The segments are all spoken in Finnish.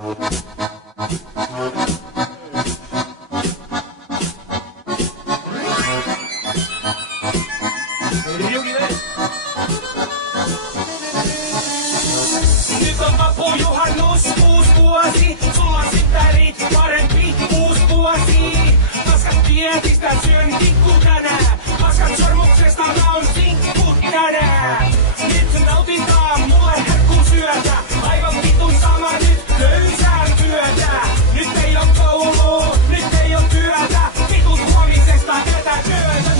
Nyt on vappujuhannus, uusi vuosi. Sulla sittäri parempi uusi vuosi. Paskat tietistä syön tikku tänään. Paskat sormuksesta mä on sinkku tänään. Nyt nautitaan mulle herkkun syötä. Aivan vitun sama nyt löysään työtä. Nyt ei oo koulua, nyt ei oo työtä. Vitut huomisesta tätä työtä.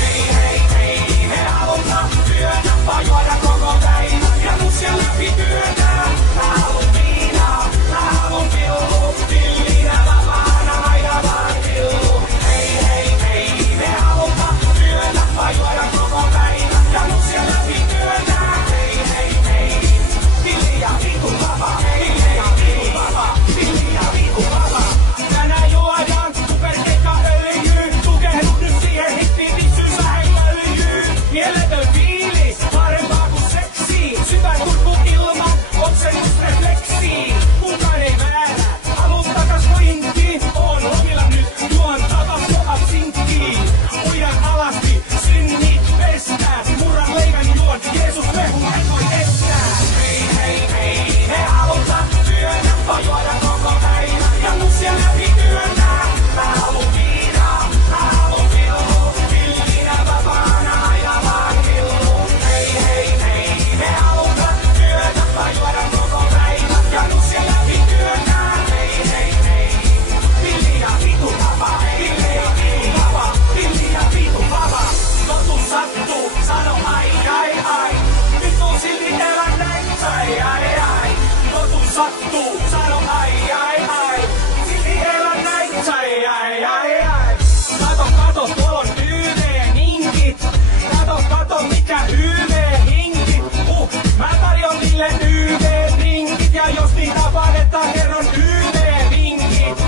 Hei hei hei, me halutaan työtä. Vaan juoda koko päivä ja nussia läpi työtä. Mä haluun viinaa, mä haluun pillu. Pillinä vapaana aina vaan pillu. Hei hei hei, me halutaan työtä. Vaan juoda koko päivä ja nussia läpi työtä. Hei hei hei, pilli ja vitu vapaa. Pilli ja vitu vapaa, pilli ja vitu vapaa. Tänään juodaan superkeikkaöljyy. Tukehdut nyt siihen hittiin, vitsyys vähän öljyy. Mieletön fiilis, parempaa kuin seksi. Syvä kurkku ilman oksennusrefleksi. Kukaan ei väärä, haluun takas pointtiin. Oon lomilla nyt, juon tabakkoa sinkkiin. Uidan alasti, synnit pestää. Murran leivän juon, Jeesus mehu et voi estää. Hei hei hei, me halutaan työtä. Vaan juoda koko päivä ja nussia läpi työtä. Mä haluun viinaa, mä haluun pillu. Pillinä vapaana aina vaan pillu. Hei hei hei, me halutaan työtä. Vaan juoda koko päivä ja nussia läpi työtä. Hei hei hei, pilli ja vitu vapaa. Pilli ja vitu vapaa, pilli ja vitu vapaa. Totuus sattuu, sano ai ai ai. Nyt on silti elän näin, ai ai ai. Totuus sattuu, sano ai ai ai. Silti elän näin, ai ai ai ai. Kato, tuolla on YV-hinkit. Kato, mikä YV-hinkit. Mä tarjon niille YV-rinkit. Ja jos niitä vaadettaan, kerron YV-vinkit.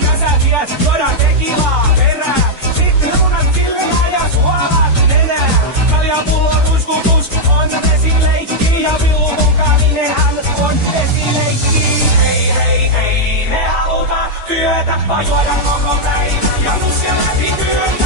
Tässä viet, juodaan tekilaa perään. Sit reunat silmää ja suolat nenää. Kaljapullon ruiskutus on vesileikki. Ja villumunkaminenhän on vesileikki. Hei hei hei, me halutaan työtä. Vaan juodaan koko päivä ja nussia läpi työtä.